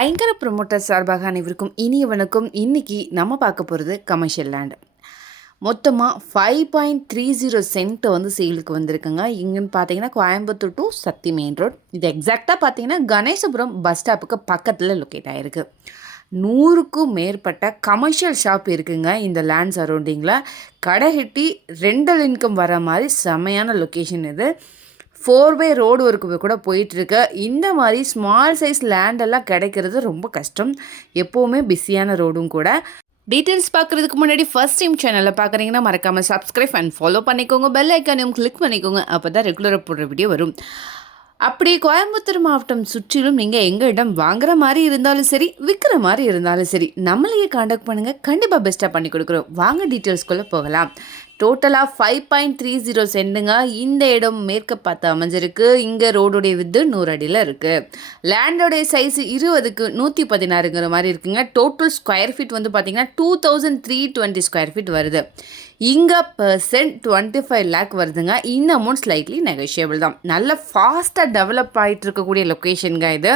ஐங்கர promoter சார்பாக அனைவருக்கும் இனியவனுக்கும் இன்றைக்கி இன்னைக்கு நம்ம பார்க்க போகிறது கமர்ஷியல் லேண்டு மொத்தமாக five point three zero cent வந்து சேலுக்கு வந்திருக்குங்க. இங்கேன்னு பார்த்தீங்கன்னா Coimbatore to Sakthi main road இது எக்ஸாக்டாக பார்த்தீங்கன்னா கணேசபுரம் பஸ் ஸ்டாப்புக்கு பக்கத்தில் லொக்கேட் ஆகிருக்கு நூறுக்கும் மேற்பட்ட கமர்ஷியல் ஷாப் இருக்குங்க இந்த லேண்ட் சரௌண்டிங்கில் கடை கட்டி ரெண்டல் இன்கம் வர மாதிரி செமையான லொக்கேஷன் இது. ஃபோர் வே ரோடு ஒர்க்கு கூட போயிட்டுருக்கு. இந்த மாதிரி ஸ்மால் சைஸ் லேண்டெல்லாம் கிடைக்கிறது ரொம்ப கஷ்டம். எப்போவுமே பிஸியான ரோடும் கூட. டீட்டெயில்ஸ் பார்க்குறதுக்கு முன்னாடி ஃபஸ்ட் டைம் சேனலில் பார்க்குறீங்கன்னா மறக்காமல் சப்ஸ்கிரைப் அண்ட் ஃபாலோ பண்ணிக்கோங்க. பெல் ஐக்கானையும் கிளிக் பண்ணிக்கோங்க. அப்போ தான் ரெகுலராக போடுற வீடியோ வரும். அப்படி கோயம்புத்தூர் மாவட்டம் சுற்றிலும் நீங்கள் எங்கள் இடம் வாங்குற மாதிரி இருந்தாலும் சரி விற்கிற மாதிரி இருந்தாலும் சரி நம்மளையே காண்டாக்ட் பண்ணுங்கள் கண்டிப்பாக பெஸ்ட்டாக பண்ணி கொடுக்குறோம். வாங்க டீட்டெயில்ஸ்குள்ளே போகலாம். டோட்டலாக ஃபைவ் பாயிண்ட் த்ரீ ஜீரோ சென்டுங்க. இந்த இடம் மேற்க பார்த்து அமைஞ்சிருக்கு. இங்கே ரோடுடைய வித்து நூறு அடியில் இருக்குது லேண்டோடைய சைஸ் இருபதுக்கு நூற்றி பதினாறுங்கிற மாதிரி இருக்குங்க. டோட்டல் ஸ்கொயர் ஃபீட் வந்து பார்த்திங்கன்னா two thousand three twenty square feet வருது. இங்கே பர்சன்ட் டுவெண்ட்டி ஃபைவ் லேக் வருதுங்க. இந்த அமௌண்ட் ஸ்லைட்லி நெகோஷியபிள் தான். நல்ல ஃபாஸ்ட்டாக டெவலப் ஆகிட்டு இருக்கக்கூடிய லொக்கேஷனுங்க இது.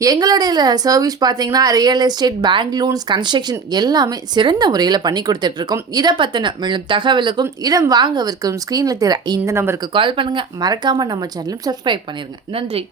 எங்களுடைய சர்வீஸ் பார்த்தீங்கன்னா real estate bank loans construction எல்லாமே சிறந்த முறையில் பண்ணி கொடுத்துட்ருக்கோம். இதை பற்றின மேலும் தகவலுக்கும் இடம் வாங்கவிருக்கும் ஸ்க்ரீனில் தெரிய இந்த நம்பருக்கு கால் பண்ணுங்கள் மறக்காமல் நம்ம சேனலும் சப்ஸ்கிரைப் பண்ணிடுங்க நன்றி.